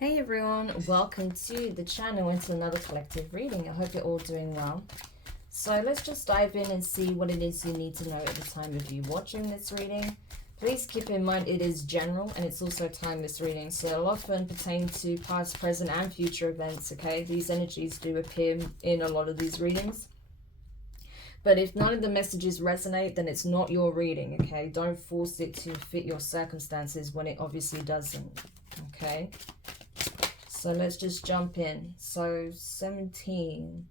Hey everyone, welcome to the channel and to another collective reading. I hope you're all doing well. So let's just dive in and see what it is you need to know at the time of you watching this reading. Please keep in mind it is general and it's also timeless reading, so it'll often pertain to past, present and future events, okay? These energies do appear in a lot of these readings. But if none of the messages resonate, then it's not your reading, okay? Don't force it to fit your circumstances when it obviously doesn't, okay? So let's just jump in. So 17,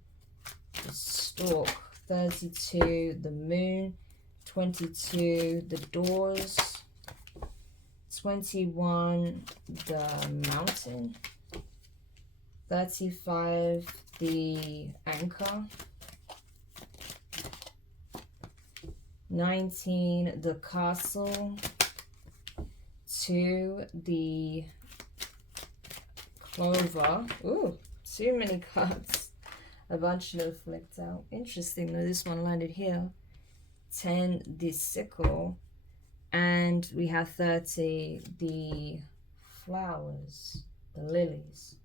the stork, 32, the moon, 22, the doors, 21, the mountain, 35, the anchor, 19, the castle, 2, the clover. Ooh, too many cards. A bunch should have flipped out. Interesting though, this one landed here. 10, the sickle. And we have 30, the flowers, the lilies.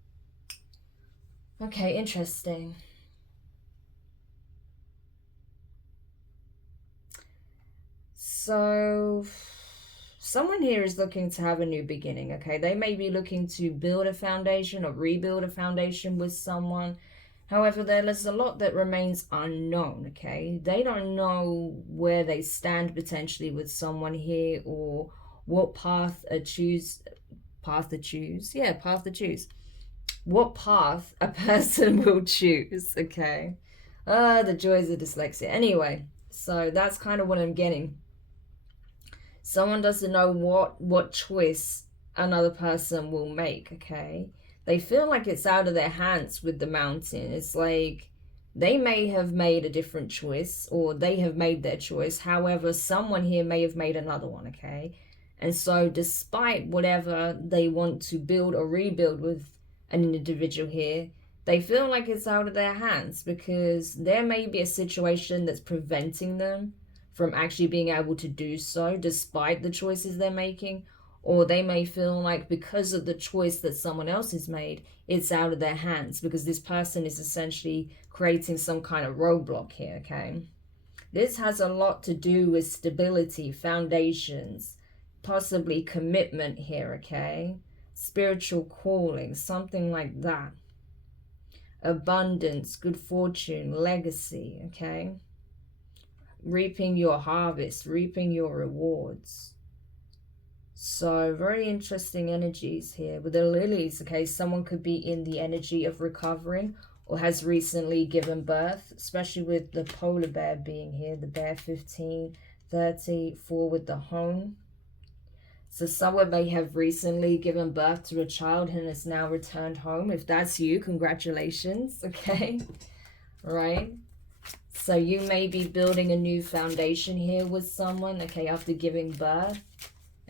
Okay, interesting. So someone here is looking to have a new beginning, okay? They may be looking to build a foundation or rebuild a foundation with someone. However, there's a lot that remains unknown, okay? They don't know where they stand potentially with someone here, or what path to choose. What path a person will choose, okay? The joys of dyslexia. Anyway, so that's kind of what I'm getting. Someone doesn't know what choice another person will make, okay? They feel like it's out of their hands with the mountain. It's like they may have made a different choice, or they have made their choice. However, someone here may have made another one, okay? And so despite whatever they want to build or rebuild with an individual here, they feel like it's out of their hands, because there may be a situation that's preventing them from actually being able to do so despite the choices they're making. Or they may feel like because of the choice that someone else has made, it's out of their hands, because this person is essentially creating some kind of roadblock here, okay? This has a lot to do with stability, foundations, possibly commitment here, okay? Spiritual calling, something like that. Abundance, good fortune, legacy, okay? Reaping your harvest, reaping your rewards. So very interesting energies here with the lilies, okay? Someone could be in the energy of recovering or has recently given birth, especially with the polar bear being here, the bear 15, 34 with the home. So someone may have recently given birth to a child and has now returned home. If that's you, congratulations, okay? Right? So you may be building a new foundation here with someone, okay, after giving birth.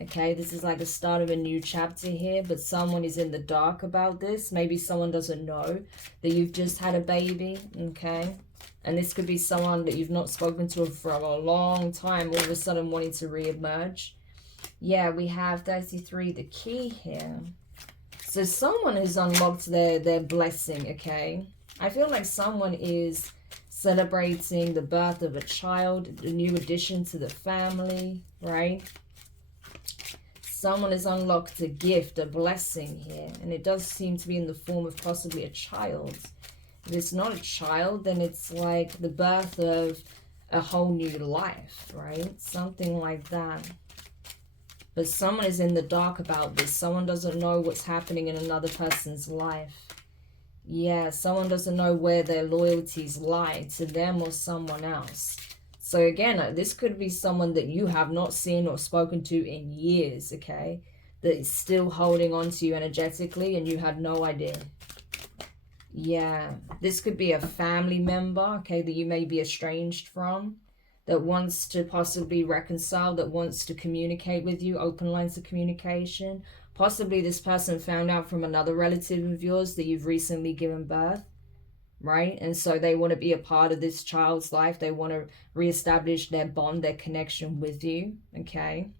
Okay, this is like the start of a new chapter here, but someone is in the dark about this. Maybe someone doesn't know that you've just had a baby, okay? And this could be someone that you've not spoken to for a long time, all of a sudden wanting to re-emerge. Yeah, we have 33, the key here. So someone has unlocked their blessing, okay? I feel like someone is celebrating the birth of a child, a new addition to the family, right? Someone has unlocked a gift, a blessing here, and it does seem to be in the form of possibly a child. If it's not a child, then it's like the birth of a whole new life, right? Something like that. But someone is in the dark about this. Someone doesn't know what's happening in another person's life. Yeah, someone doesn't know where their loyalties lie, to them or someone else. So again, this could be someone that you have not seen or spoken to in years, okay? That is still holding on to you energetically and you had no idea. Yeah, this could be a family member, okay, that you may be estranged from, that wants to possibly reconcile, that wants to communicate with you, open lines of communication. Possibly this person found out from another relative of yours that you've recently given birth, right? And so they want to be a part of this child's life. They want to reestablish their bond, their connection with you, okay?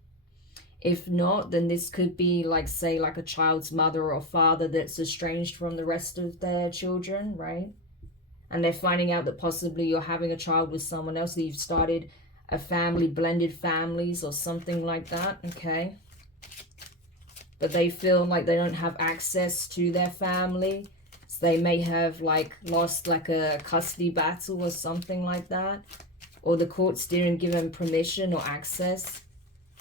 If not, then this could be like, say, like a child's mother or father that's estranged from the rest of their children, right? And they're finding out that possibly you're having a child with someone else, that you've started a family, blended families or something like that, okay? But they feel like they don't have access to their family. So they may have like lost like a custody battle or something like that. Or the courts didn't give them permission or access,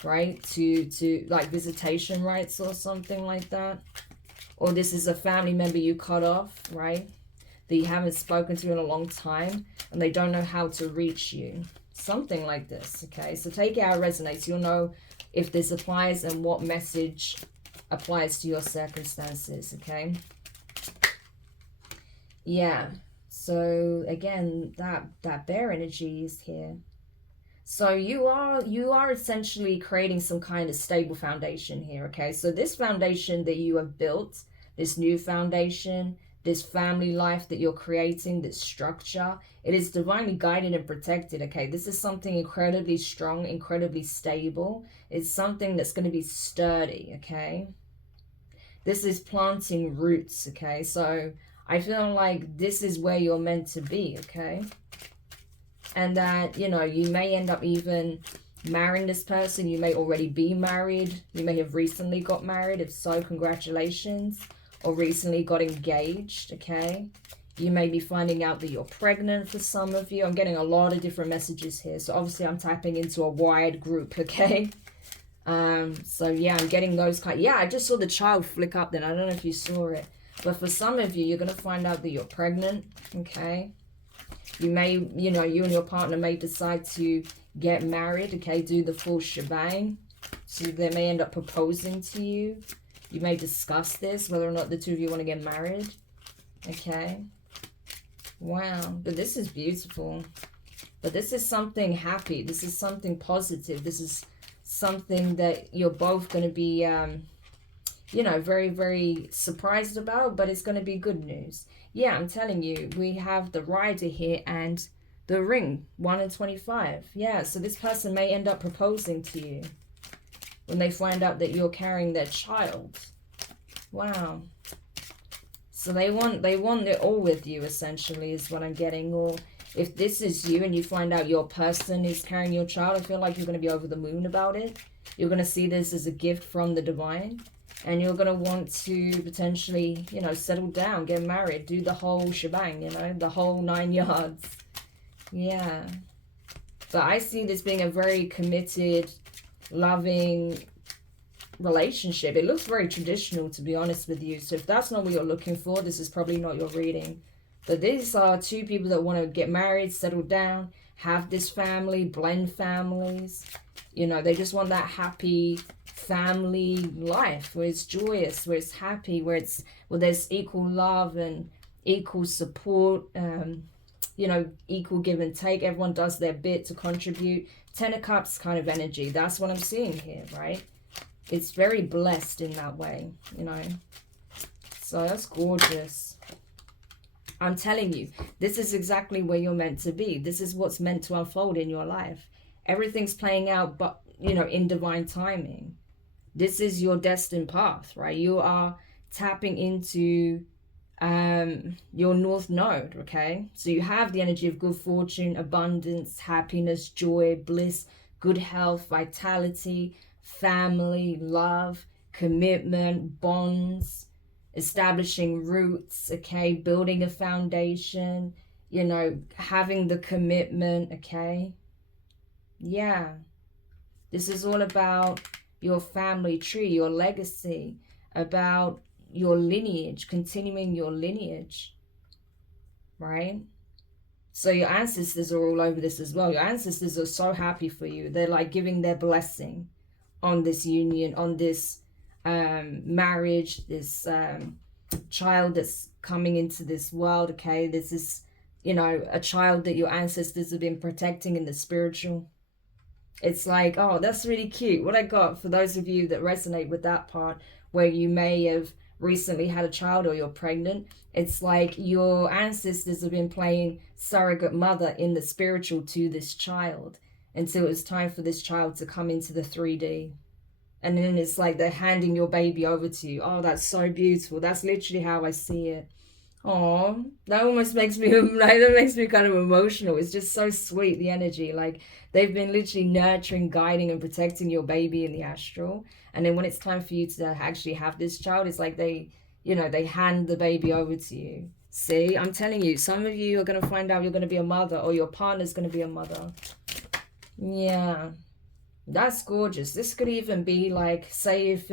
right? To like visitation rights or something like that. Or this is a family member you cut off, right? That you haven't spoken to in a long time and they don't know how to reach you. Something like this, okay? So take it how it resonates. You'll know if this applies and what message applies to your circumstances, okay? Yeah. So again, that bear energy is here. So you are essentially creating some kind of stable foundation here, okay? So this foundation that you have built, this new foundation, this family life that you're creating, this structure, it is divinely guided and protected, okay? This is something incredibly strong, incredibly stable. It's something that's going to be sturdy, okay? This is planting roots, okay? So I feel like this is where you're meant to be, okay? And that, you know, you may end up even marrying this person. You may already be married. You may have recently got married. If so, congratulations. Or recently got engaged, okay? You may be finding out that you're pregnant for some of you. I'm getting a lot of different messages here. So obviously I'm tapping into a wide group, okay? So yeah, I'm getting those kind. Yeah, I just saw the child flick up then. I don't know if you saw it. But for some of you, you're going to find out that you're pregnant, okay? You may, you know, you and your partner may decide to get married, okay? Do the full shebang. So they may end up proposing to you. You may discuss this, whether or not the two of you want to get married, okay? Wow, but this is beautiful. But this is something happy. This is something positive. This is something that you're both going to be, you know, very, very surprised about, but it's going to be good news. Yeah, I'm telling you, we have the rider here and the ring, 1 in 25. Yeah, so this person may end up proposing to you when they find out that you're carrying their child. Wow. So they want it all with you, essentially, is what I'm getting. Or if this is you and you find out your person is carrying your child, I feel like you're going to be over the moon about it. You're going to see this as a gift from the divine. And you're going to want to potentially, you know, settle down, get married, do the whole shebang, you know, the whole 9 yards. Yeah. But I see this being a very committed, loving relationship. It looks very traditional, to be honest with you. So if that's not what you're looking for, this is probably not your reading. But these are two people that want to get married, settle down, have this family, blend families. You know, they just want that happy family life where it's joyous, where it's happy, where there's equal love and equal support, you know, equal give and take. Everyone does their bit to contribute. 10 of Cups kind of energy. That's what I'm seeing here, right? It's very blessed in that way, you know. So that's gorgeous. I'm telling you, this is exactly where you're meant to be. This is what's meant to unfold in your life. Everything's playing out, but, you know, in divine timing. This is your destined path, right? You are tapping into your north node, okay? So you have the energy of good fortune, abundance, happiness, joy, bliss, good health, vitality, family, love, commitment, bonds, establishing roots, okay? Building a foundation, you know, having the commitment, okay? Yeah. This is all about your family tree, your legacy, about your lineage, continuing your lineage, right? So your ancestors are all over this as well. Your ancestors are so happy for you. They're like giving their blessing on this union, on this marriage, this child that's coming into this world, okay? This is, you know, a child that your ancestors have been protecting in the spiritual. It's like, oh, that's really cute. What I got for those of you that resonate with that part, where you may have recently had a child or you're pregnant, it's like your ancestors have been playing surrogate mother in the spiritual to this child until it was time for this child to come into the 3D. And then it's like they're handing your baby over to you. Oh, that's so beautiful. That's literally how I see it. Oh, that almost makes me like, that makes me kind of emotional. It's just so sweet, the energy. Like they've been literally nurturing, guiding, and protecting your baby in the astral. And then when it's time for you to actually have this child, it's like they, you know, they hand the baby over to you. See, I'm telling you, some of you are going to find out you're going to be a mother, or your partner's going to be a mother. Yeah, that's gorgeous. This could even be like, say if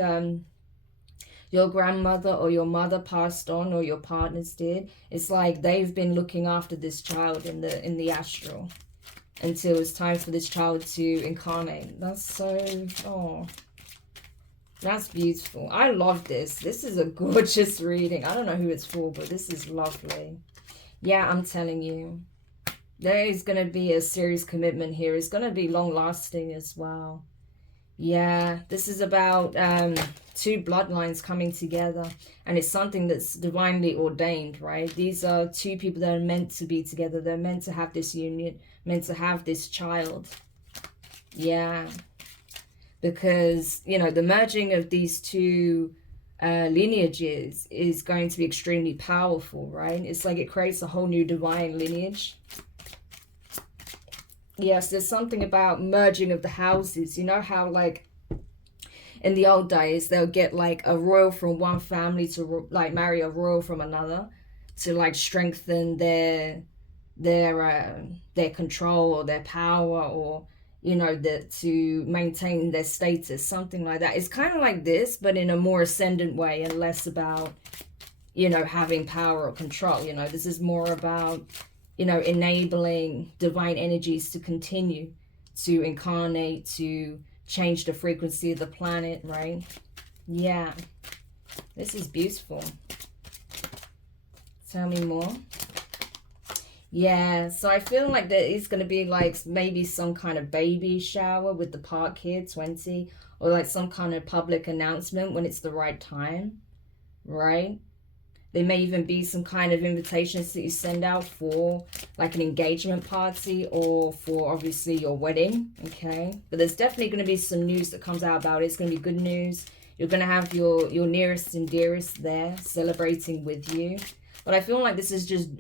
your grandmother or your mother passed on, or your partners did, it's like they've been looking after this child in the astral until it's time for this child to incarnate. That's so, oh, that's beautiful. I love this. This is a gorgeous reading. I don't know who it's for, but this is lovely. Yeah, I'm telling you, there is going to be a serious commitment here. It's going to be long lasting as well. Yeah, this is about two bloodlines coming together, and it's something that's divinely ordained, right? These are two people that are meant to be together. They're meant to have this union, meant to have this child. Yeah, because, you know, the merging of these two lineages is going to be extremely powerful, right? It's like it creates a whole new divine lineage. Yes, there's something about merging of the houses. You know how, like, in the old days, they'll get, like, a royal from one family to, like, marry a royal from another to, like, strengthen their control or their power, or, you know, to maintain their status, something like that. It's kind of like this, but in a more ascendant way, and less about, you know, having power or control. You know, this is more about, you know, enabling divine energies to continue to incarnate, to change the frequency of the planet, right? Yeah, this is beautiful. Tell me more. Yeah, so I feel like there is going to be like maybe some kind of baby shower with the park here, 20, or like some kind of public announcement when it's the right time, right? There may even be some kind of invitations that you send out for like an engagement party, or for obviously your wedding, okay? But there's definitely going to be some news that comes out about it. It's going to be good news. You're going to have your nearest and dearest there celebrating with you. But I feel like this is just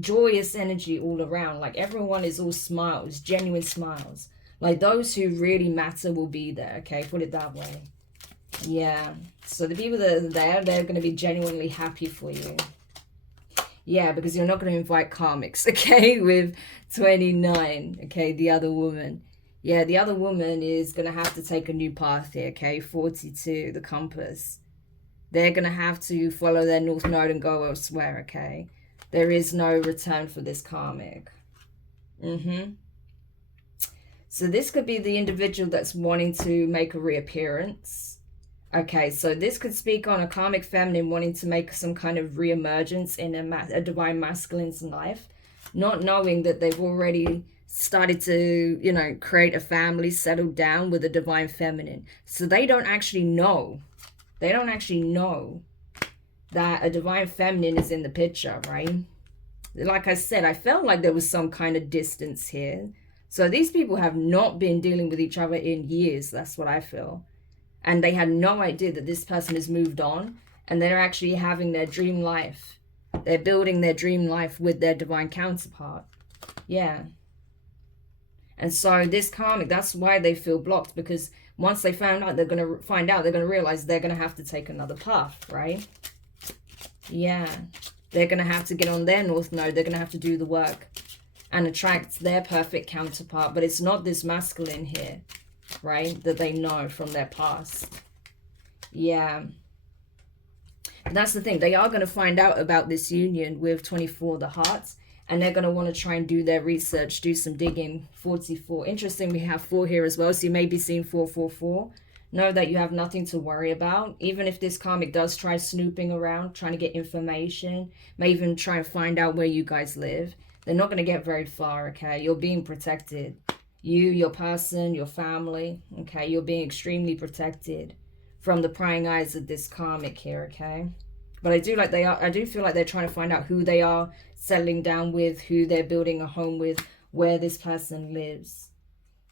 joyous energy all around. Like everyone is all smiles, genuine smiles. Like those who really matter will be there, okay? Put it that way. Yeah, so the people that are there, they're going to be genuinely happy for you. Yeah, because you're not going to invite karmics, okay, with 29, okay, the other woman. Yeah, the other woman is going to have to take a new path here, okay, 42, the compass. They're going to have to follow their north node and go elsewhere, okay? There is no return for this karmic. So this could be the individual that's wanting to make a reappearance. Okay, so this could speak on a karmic feminine wanting to make some kind of reemergence in a divine masculine's life, not knowing that they've already started to, you know, create a family, settle down with a divine feminine. So they don't actually know. They don't actually know that a divine feminine is in the picture, right? Like I said, I felt like there was some kind of distance here. So these people have not been dealing with each other in years. That's what I feel. And they had no idea that this person has moved on, and they're actually having their dream life. They're building their dream life with their divine counterpart. Yeah. And so this karmic, that's why they feel blocked, because once they they're going to realize they're going to have to take another path, right? Yeah. They're going to have to get on their north node. They're going to have to do the work and attract their perfect counterpart. But it's not this masculine here, right, that they know from their past. Yeah. But that's the thing. They are going to find out about this union with 24, the hearts, and they're going to want to try and do their research, do some digging. 44. Interesting, we have 4 here as well, so you may be seeing 444. Know that you have nothing to worry about. Even if this karmic does try snooping around, trying to get information, may even try and find out where you guys live, they're not going to get very far, okay? You're being protected. You, your person, your family, okay? You're being extremely protected from the prying eyes of this karmic here, okay? But I do feel like they're trying to find out who they are settling down with, who they're building a home with, where this person lives.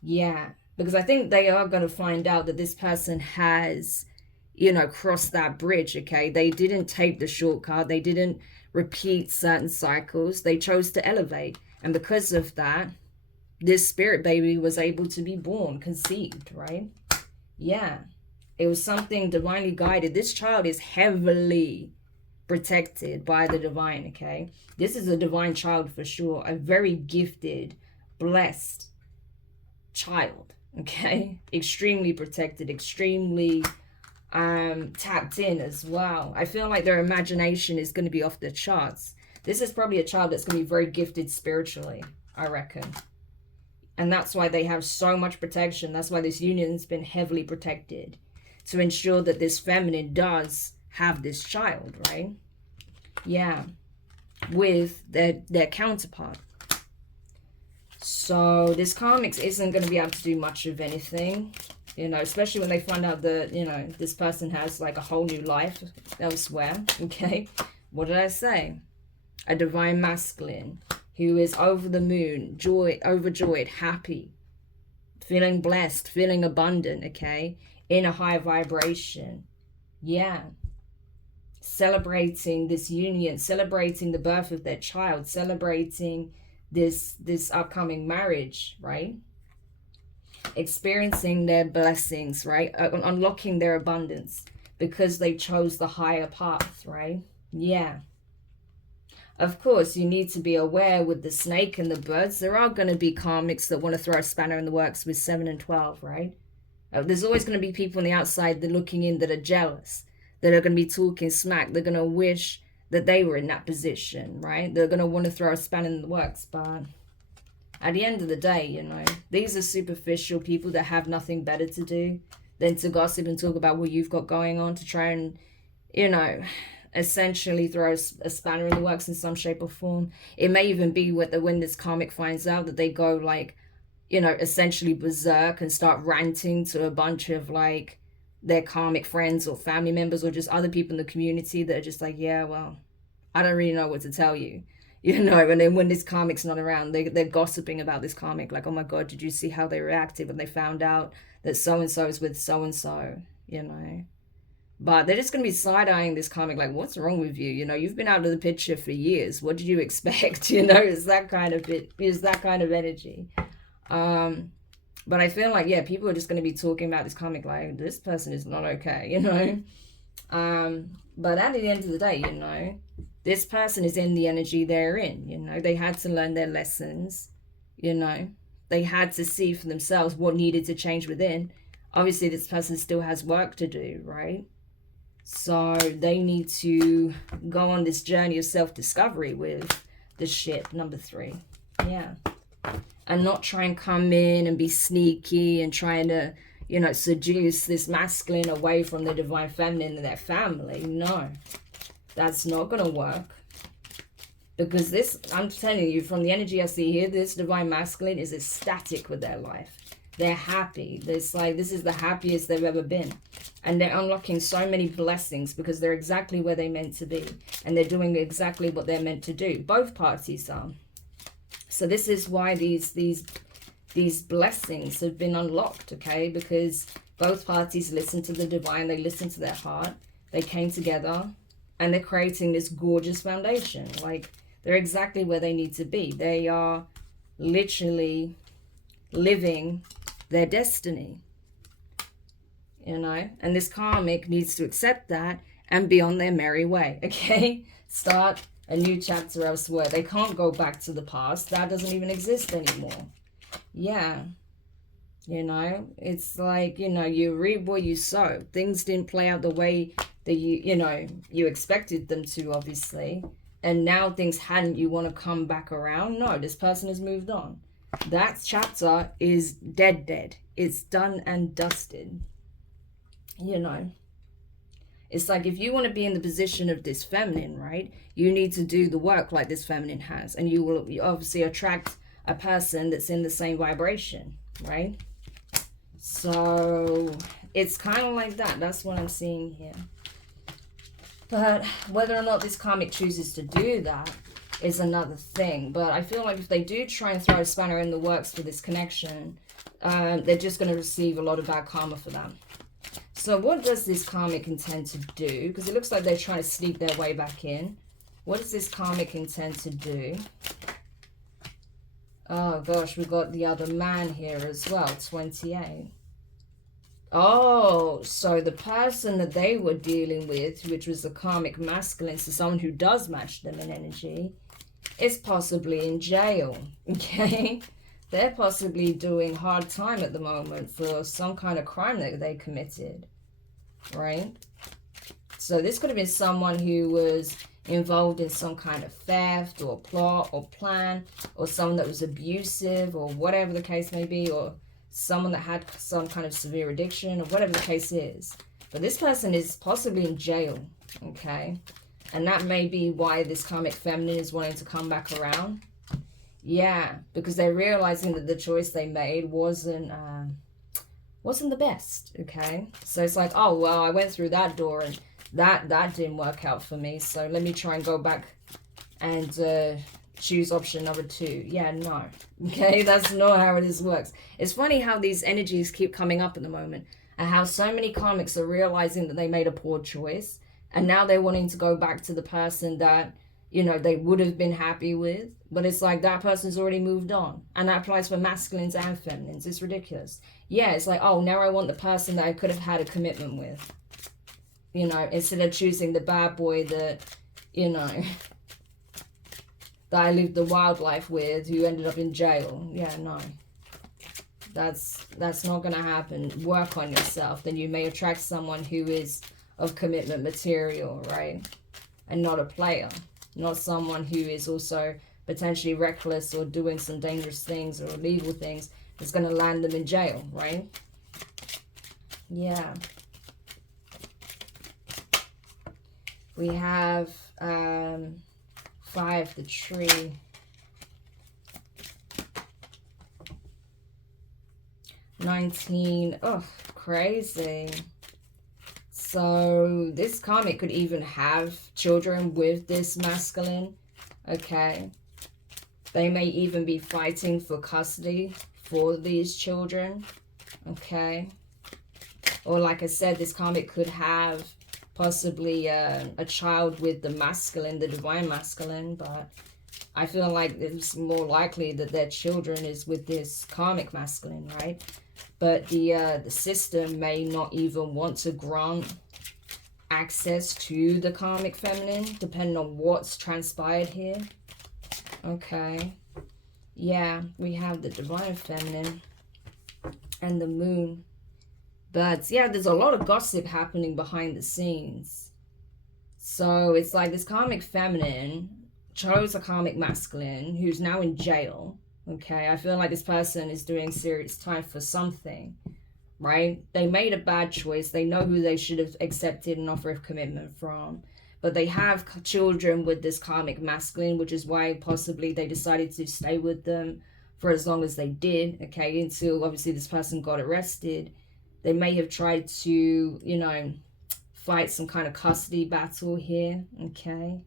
Yeah. Because I think they are going to find out that this person has, you know, crossed that bridge, okay? They didn't take the shortcut. They didn't repeat certain cycles. They chose to elevate. And because of that, this spirit baby was able to be born, conceived, right? Yeah. It was something divinely guided. This child is heavily protected by the divine, okay? This is a divine child for sure. A very gifted, blessed child, okay? Extremely protected, extremely tapped in as well. I feel like their imagination is going to be off the charts. This is probably a child that's going to be very gifted spiritually, I reckon. And that's why they have so much protection. That's why this union's been heavily protected, to ensure that this feminine does have this child, right? Yeah, with their counterpart. So this Karmics isn't going to be able to do much of anything, you know, especially when they find out that, you know, this person has like a whole new life elsewhere, okay? What did I say? A divine masculine who is over the moon, overjoyed, happy, feeling blessed, feeling abundant, okay? In a high vibration. Yeah. Celebrating this union, celebrating the birth of their child, celebrating this upcoming marriage, right? Experiencing their blessings, right? Unlocking their abundance because they chose the higher path, right? Yeah. Of course, you need to be aware with the snake and the birds. There are going to be karmics that want to throw a spanner in the works with 7 and 12, right? There's always going to be people on the outside that are looking in that are jealous, that are going to be talking smack. They're going to wish that they were in that position, right? They're going to want to throw a spanner in the works. But at the end of the day, you know, these are superficial people that have nothing better to do than to gossip and talk about what you've got going on, to try and, you know, essentially throw a spanner in the works in some shape or form. It may even be when this karmic finds out that they go like, you know, essentially berserk and start ranting to a bunch of like their karmic friends or family members or just other people in the community that are just like, yeah, well, I don't really know what to tell you, you know. And then when this karmic's not around, they're gossiping about this karmic, like, oh my god, did you see how they reacted when they found out that so-and-so is with so-and-so, you know. But they're just going to be side-eyeing this karmic like, what's wrong with you? You know, you've been out of the picture for years. What did you expect? You know, it's that kind of energy. But I feel like, yeah, people are just going to be talking about this karmic like, this person is not okay, you know. But at the end of the day, you know, this person is in the energy they're in, you know. They had to learn their lessons, you know. They had to see for themselves what needed to change within. Obviously, this person still has work to do, right? So they need to go on this journey of self-discovery with the ship, number 3. Yeah. And not try and come in and be sneaky and trying to, you know, seduce this masculine away from the divine feminine and their family. No, that's not going to work. Because this, I'm telling you, from the energy I see here, this divine masculine is ecstatic with their life. They're happy. It's like, this is the happiest they've ever been. And they're unlocking so many blessings because they're exactly where they're meant to be. And they're doing exactly what they're meant to do. Both parties are. So this is why these blessings have been unlocked, okay? Because both parties listen to the divine. They listen to their heart. They came together. And they're creating this gorgeous foundation. Like, they're exactly where they need to be. They are literally living their destiny, you know. And this karmic needs to accept that and be on their merry way, okay? Start a new chapter elsewhere. They can't go back to the past. That doesn't even exist anymore. Yeah, you know, it's like, you know, you reap what you sow. Things didn't play out the way that you expected them to, obviously, and now things hadn't. You want to come back around? No, this person has moved on. That chapter is dead. It's done and dusted. You know, it's like, if you want to be in the position of this feminine, right, you need to do the work like this feminine has, and you will obviously attract a person that's in the same vibration, right? So it's kind of like that. That's what I'm seeing here. But whether or not this karmic chooses to do that is another thing. But I feel like if they do try and throw a spanner in the works for this connection, they're just going to receive a lot of bad karma for that. So what does this karmic intend to do? Because it looks like they're trying to sneak their way back in. What does this karmic intend to do? Oh gosh, we've got the other man here as well, 28. Oh, so the person that they were dealing with, which was the karmic masculine, so someone who does match them in energy, is possibly in jail, okay? They're possibly doing hard time at the moment for some kind of crime that they committed, right? So this could have been someone who was involved in some kind of theft or plot or plan, or someone that was abusive or whatever the case may be, or someone that had some kind of severe addiction or whatever the case is. But this person is possibly in jail, okay? And that may be why this karmic feminine is wanting to come back around. Yeah, because they're realizing that the choice they made wasn't the best, okay? So it's like, oh, well, I went through that door and that didn't work out for me, so let me try and go back and choose option number 2. Yeah, no. Okay, that's not how this works. It's funny how these energies keep coming up at the moment, and how so many karmics are realizing that they made a poor choice, and now they're wanting to go back to the person that, you know, they would have been happy with. But it's like that person's already moved on. And that applies for masculines and feminines. It's ridiculous. Yeah, it's like, oh, now I want the person that I could have had a commitment with. You know, instead of choosing the bad boy that, you know, that I lived the wildlife with, who ended up in jail. Yeah, no. That's not going to happen. Work on yourself. Then you may attract someone who is of commitment material, right? And not a player. Not someone who is also potentially reckless or doing some dangerous things or illegal things that's going to land them in jail, right? Yeah. We have 5, the tree. 19, oh, crazy. So this karmic could even have children with this masculine, okay? They may even be fighting for custody for these children, okay? Or like I said, this karmic could have possibly a child with the masculine, the divine masculine, but I feel like it's more likely that their children is with this karmic masculine, right? But the system may not even want to grant access to the karmic feminine, depending on what's transpired here. Okay. Yeah, we have the divine feminine and the moon. But yeah, there's a lot of gossip happening behind the scenes. So it's like this karmic feminine chose a karmic masculine who's now in jail. Okay, I feel like this person is doing serious time for something, right? They made a bad choice. They know who they should have accepted an offer of commitment from. But they have children with this karmic masculine, which is why possibly they decided to stay with them for as long as they did, okay, until obviously this person got arrested. They may have tried to, you know, fight some kind of custody battle here, okay?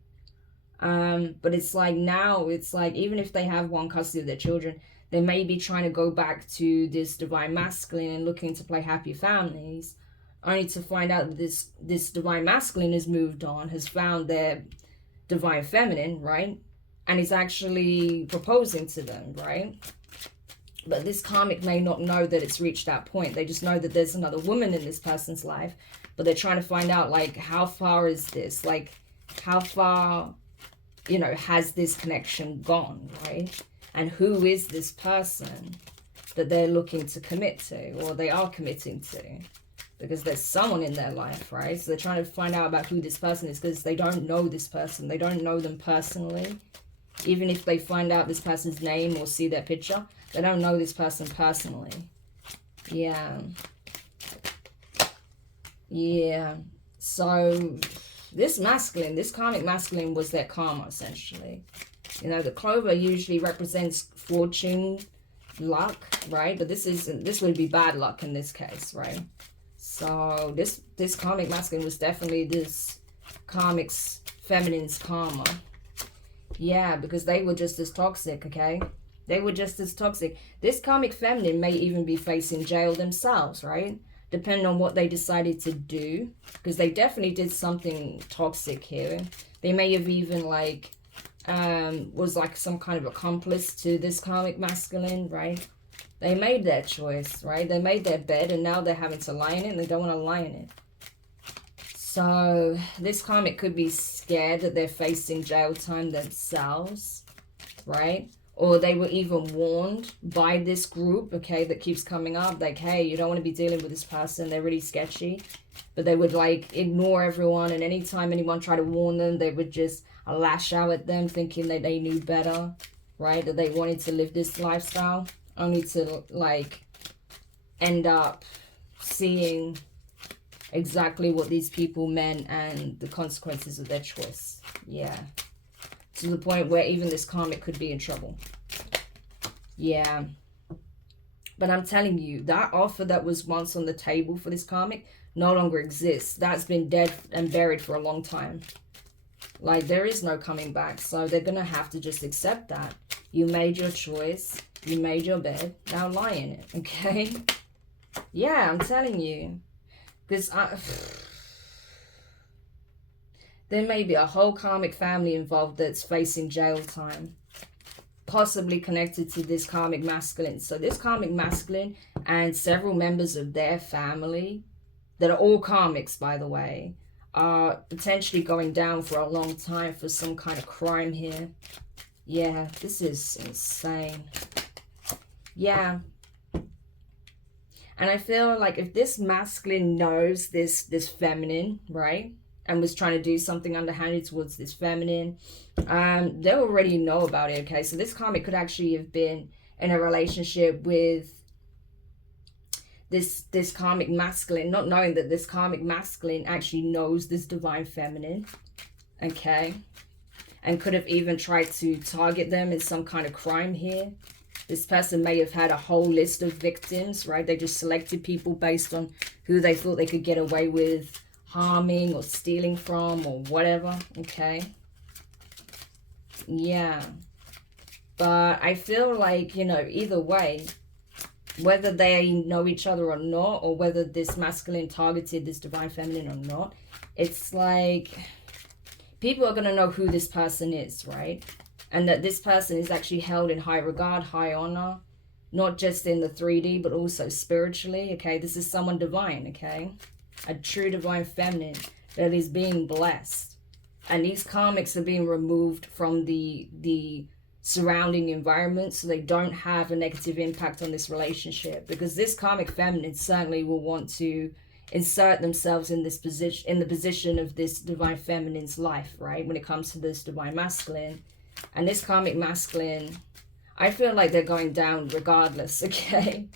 But it's like now, it's like even if they have one custody of their children, they may be trying to go back to this divine masculine and looking to play happy families, only to find out that this divine masculine has moved on, has found their divine feminine, right? And is actually proposing to them, right? But this karmic may not know that it's reached that point. They just know that there's another woman in this person's life, but they're trying to find out, like, how far is this? Like, how far, you know, has this connection gone, right? And who is this person that they're looking to commit to, or they are committing to? Because there's someone in their life, right? So they're trying to find out about who this person is, because they don't know this person. They don't know them personally. Even if they find out this person's name or see their picture, they don't know this person personally. Yeah. Yeah. So this masculine, this karmic masculine was their karma, essentially. You know, the clover usually represents fortune, luck, right? But this would be bad luck in this case, right? So this karmic masculine was definitely this karmic's feminine's karma. Yeah, because they were just as toxic, okay? They were just as toxic. This karmic feminine may even be facing jail themselves, right? Depending on what they decided to do, because they definitely did something toxic here. They may have even like was like some kind of accomplice to this karmic masculine, right? They made their choice, right? They made their bed and now they're having to lie in it and they don't want to lie in it. So this karmic could be scared that they're facing jail time themselves, right? Or they were even warned by this group, okay, that keeps coming up, like, hey, you don't want to be dealing with this person, they're really sketchy. But they would like ignore everyone, and anytime anyone tried to warn them, they would just lash out at them, thinking that they knew better, right? That they wanted to live this lifestyle, only to like end up seeing exactly what these people meant and the consequences of their choice. Yeah. To the point where even this karmic could be in trouble. Yeah. But I'm telling you, that offer that was once on the table for this karmic no longer exists. That's been dead and buried for a long time. Like, there is no coming back. So they're going to have to just accept that. You made your choice. You made your bed. Now lie in it. Okay? Yeah, I'm telling you. Because there may be a whole karmic family involved that's facing jail time. Possibly connected to this karmic masculine. So this karmic masculine and several members of their family, that are all karmics, by the way, are potentially going down for a long time for some kind of crime here. Yeah, this is insane. Yeah. And I feel like if this masculine knows this feminine, right, and was trying to do something underhanded towards this feminine, they already know about it, okay? So this karmic could actually have been in a relationship with this karmic masculine, not knowing that this karmic masculine actually knows this divine feminine, okay? And could have even tried to target them in some kind of crime here. This person may have had a whole list of victims, right? They just selected people based on who they thought they could get away with harming or stealing from or whatever, okay? Yeah. But I feel like, you know, either way, whether they know each other or not, or whether this masculine targeted this divine feminine or not, it's like people are going to know who this person is, right? And that this person is actually held in high regard, high honor, not just in the 3D, but also spiritually, okay? This is someone divine, okay? A true divine feminine that is being blessed. And these karmics are being removed from the surrounding environment so they don't have a negative impact on this relationship, because this karmic feminine certainly will want to insert themselves in this position, in the position of this divine feminine's life, right? When it comes to this divine masculine. And this karmic masculine, I feel like they're going down regardless, okay?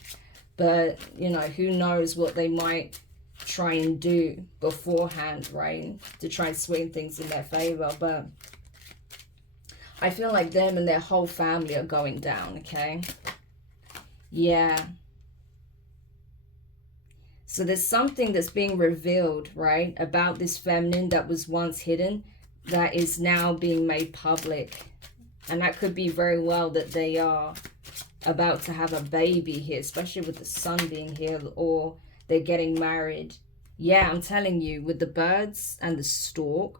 But, you know, who knows what they might try and do beforehand, right? To try and swing things in their favor. But I feel like them and their whole family are going down, okay? Yeah. So there's something that's being revealed, right, about this feminine that was once hidden that is now being made public. And that could be very well that they are about to have a baby here, especially with the sun being here, or they're getting married. Yeah, I'm telling you, with the birds and the stork,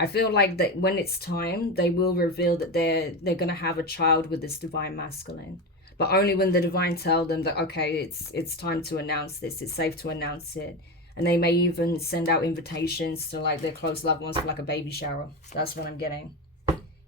I feel like that when it's time, they will reveal that they're going to have a child with this divine masculine. But only when the divine tell them that, okay, it's time to announce this. It's safe to announce it. And they may even send out invitations to like their close loved ones for like a baby shower. That's what I'm getting.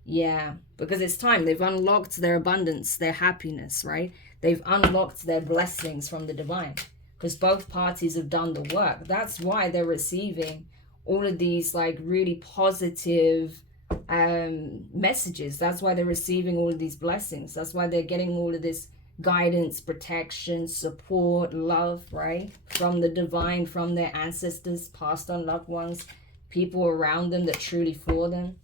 Yeah, because it's time. They've unlocked their abundance, their happiness, right? They've unlocked their blessings from the divine. Because both parties have done the work. That's why they're receiving all of these like really positive messages. That's why they're receiving all of these blessings. That's why they're getting all of this guidance, protection, support, love, right? From the divine, from their ancestors, past on loved ones, people around them that truly for them,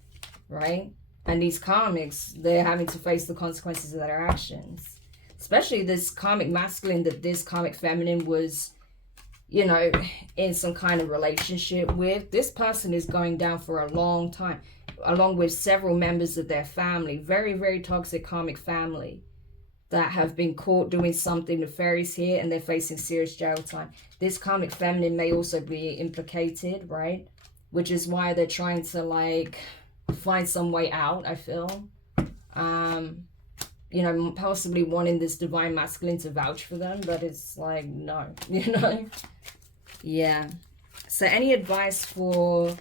right? And these karmics, they're having to face the consequences of their actions. Especially this karmic masculine that this karmic feminine was, you know, in some kind of relationship with. This person is going down for a long time, along with several members of their family. Very, very toxic karmic family. that have been caught doing something nefarious here, and they're facing serious jail time. This karmic feminine may also be implicated, right? Which is why they're trying to like find some way out, I feel. You know, possibly wanting this divine masculine to vouch for them, but it's like, no, you know? Yeah. So any advice for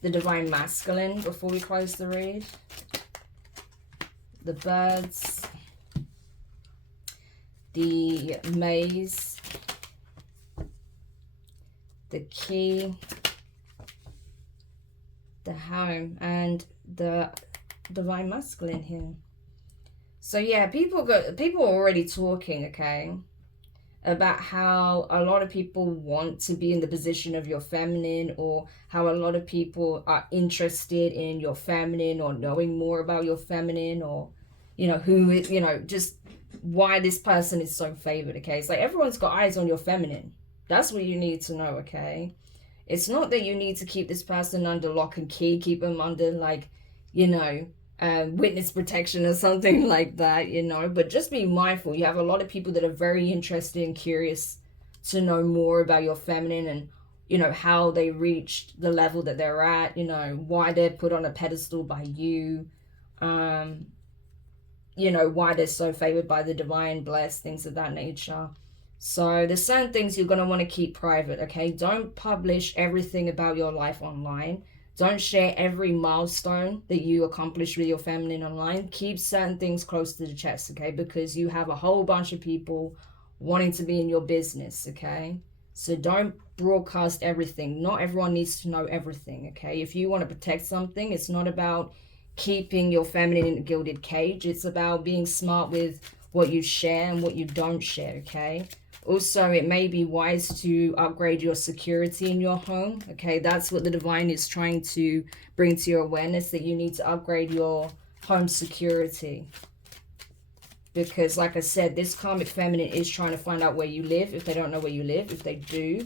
the divine masculine before we close the read? The birds, the maze, the key, the home, and the divine masculine here. So yeah, people are already talking, okay, about how a lot of people want to be in the position of your feminine, or how a lot of people are interested in your feminine, or knowing more about your feminine, or you know, who is, you know, just why this person is so favored, okay? It's like everyone's got eyes on your feminine. That's what you need to know, okay? It's not that you need to keep this person under lock and key, keep them under like, you know, witness protection or something like that, you know, but just be mindful. You have a lot of people that are very interested and curious to know more about your feminine, and you know, how they reached the level that they're at, you know, why they're put on a pedestal by you, you know, why they're so favored by the divine, blessed, things of that nature. So there's certain things you're going to want to keep private, okay? Don't publish everything about your life online. Don't share every milestone that you accomplish with your feminine online. Keep certain things close to the chest, okay? Because you have a whole bunch of people wanting to be in your business, okay? So don't broadcast everything. Not everyone needs to know everything, okay? If you want to protect something, it's not about keeping your feminine in a gilded cage. It's about being smart with what you share and what you don't share, okay? Also, it may be wise to upgrade your security in your home, okay? That's what the divine is trying to bring to your awareness, that you need to upgrade your home security. Because, like I said, this karmic feminine is trying to find out where you live. If they don't know where you live, if they do,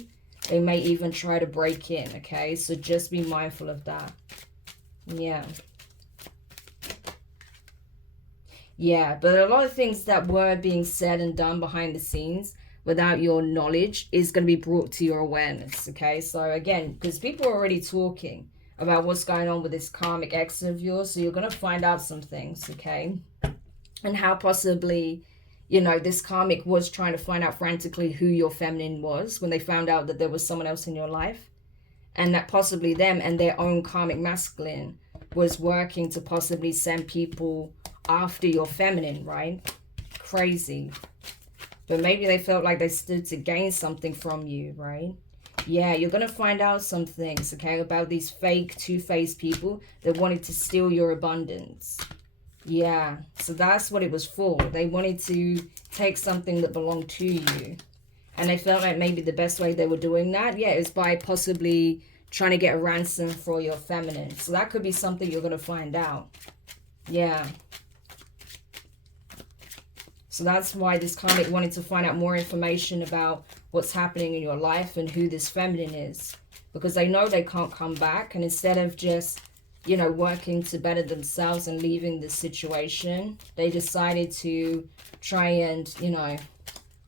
they may even try to break in, okay? So just be mindful of that. Yeah. Yeah, but a lot of things that were being said and done behind the scenes without your knowledge is going to be brought to your awareness, okay? So again, because people are already talking about what's going on with this karmic ex of yours, so you're going to find out some things, okay? And how possibly, you know, this karmic was trying to find out frantically who your feminine was when they found out that there was someone else in your life, and that possibly them and their own karmic masculine was working to possibly send people after your feminine, right? Crazy. But maybe they felt like they stood to gain something from you, right? Yeah, you're going to find out some things, okay, about these fake two-faced people that wanted to steal your abundance. Yeah, so that's what it was for. They wanted to take something that belonged to you. And they felt like maybe the best way they were doing that, yeah, is by possibly trying to get a ransom for your feminine. So that could be something you're going to find out. Yeah. So that's why this karmic wanted to find out more information about what's happening in your life and who this feminine is. Because they know they can't come back. And instead of just, you know, working to better themselves and leaving the situation, they decided to try and, you know,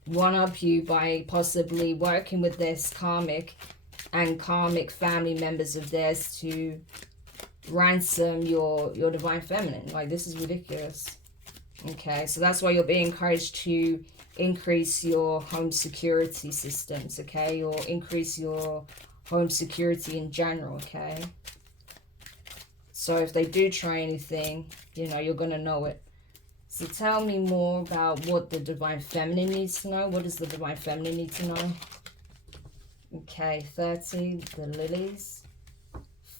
one-up you by possibly working with this karmic and karmic family members of theirs to ransom your divine feminine. Like, this is ridiculous. Okay, so that's why you're being encouraged to increase your home security systems, okay? Or increase your home security in general, okay? So if they do try anything, you know, you're going to know it. So tell me more about what the divine feminine needs to know. What does the divine feminine need to know? Okay, 30, the lilies.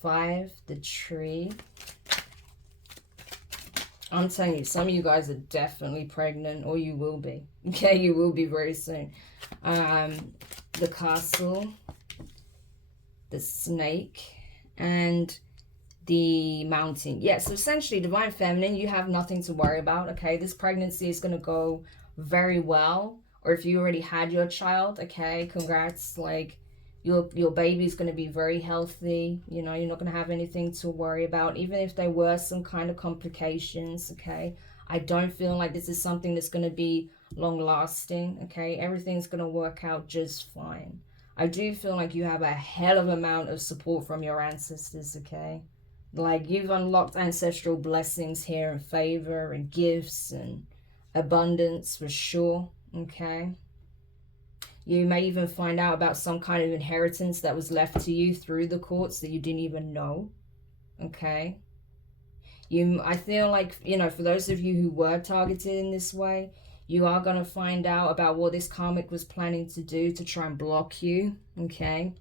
5, the tree. I'm telling you, some of you guys are definitely pregnant, or you will be. Okay, you will be very soon. The castle, the snake, and the mountain. Yeah, so essentially, divine feminine, you have nothing to worry about, okay? This pregnancy is going to go very well. Or if you already had your child, okay, congrats. Like, Your baby's going to be very healthy. You know, you're not going to have anything to worry about, even if there were some kind of complications, okay? I don't feel like this is something that's going to be long lasting, okay? Everything's going to work out just fine. I do feel like you have a hell of amount of support from your ancestors, okay? Like, you've unlocked ancestral blessings here, and favor and gifts and abundance for sure, okay? You may even find out about some kind of inheritance that was left to you through the courts that you didn't even know. Okay. I feel like, you know, for those of you who were targeted in this way, you are going to find out about what this karmic was planning to do to try and block you. Okay.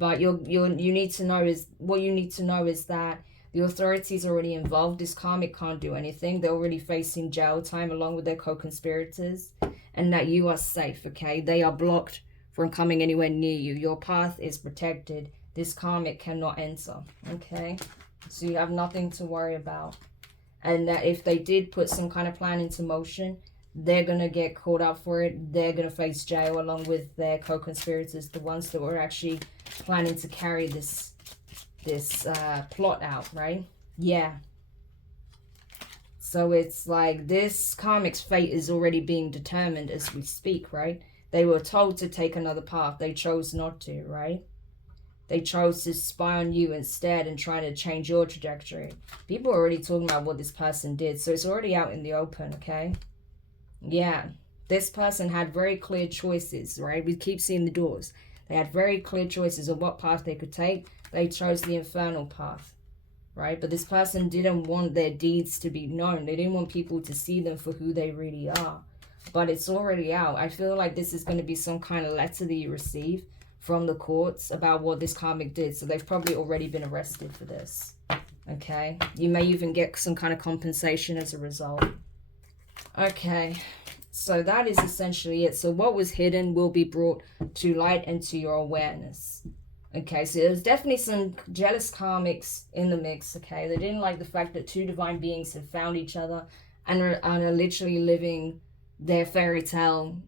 But you need to know is, what you need to know is that the authorities are already involved. This karmic can't do anything. They're already facing jail time along with their co-conspirators. And that you are safe, okay? They are blocked from coming anywhere near you. Your path is protected. This karmic cannot enter, okay? So you have nothing to worry about. And that if they did put some kind of plan into motion, they're going to get caught up for it. They're going to face jail along with their co-conspirators, the ones that were actually planning to carry this plot out, right? Yeah. So it's like this karmic's fate is already being determined as we speak, right? They were told to take another path. They chose not to, right? They chose to spy on you instead and try to change your trajectory. People are already talking about what this person did. So it's already out in the open, okay? Yeah. This person had very clear choices, right? We keep seeing the doors. They had very clear choices of what path they could take. They chose the infernal path. Right? But this person didn't want their deeds to be known. They didn't want people to see them for who they really are. But it's already out. I feel like this is going to be some kind of letter that you receive from the courts about what this karmic did. So they've probably already been arrested for this. Okay? You may even get some kind of compensation as a result. Okay. So that is essentially it. So what was hidden will be brought to light and to your awareness. Okay, so there's definitely some jealous karmics in the mix, okay? They didn't like the fact that two divine beings have found each other and are literally living their fairy tale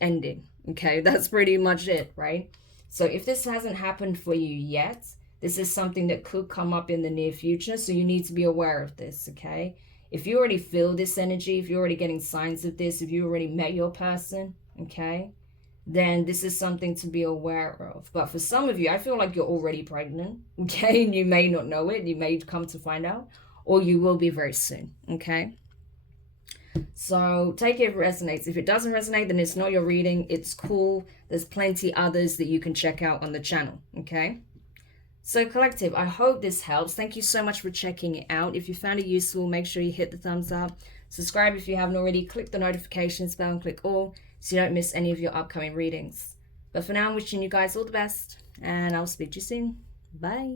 ending, okay? That's pretty much it, right? So if this hasn't happened for you yet, this is something that could come up in the near future, so you need to be aware of this, okay? If you already feel this energy, if you're already getting signs of this, if you already met your person, okay, then this is something to be aware of. But for some of you, I feel like you're already pregnant, okay? And you may not know it. You may come to find out, or you will be very soon, okay? So take it if it resonates. If it doesn't resonate, then it's not your reading. It's cool. There's plenty others that you can check out on the channel, okay? So collective, I hope this helps. Thank you so much for checking it out. If you found it useful, make sure you hit the thumbs up. Subscribe if you haven't already. Click the notifications bell and click all, so you don't miss any of your upcoming readings. But for now, I'm wishing you guys all the best, and I'll speak to you soon. Bye.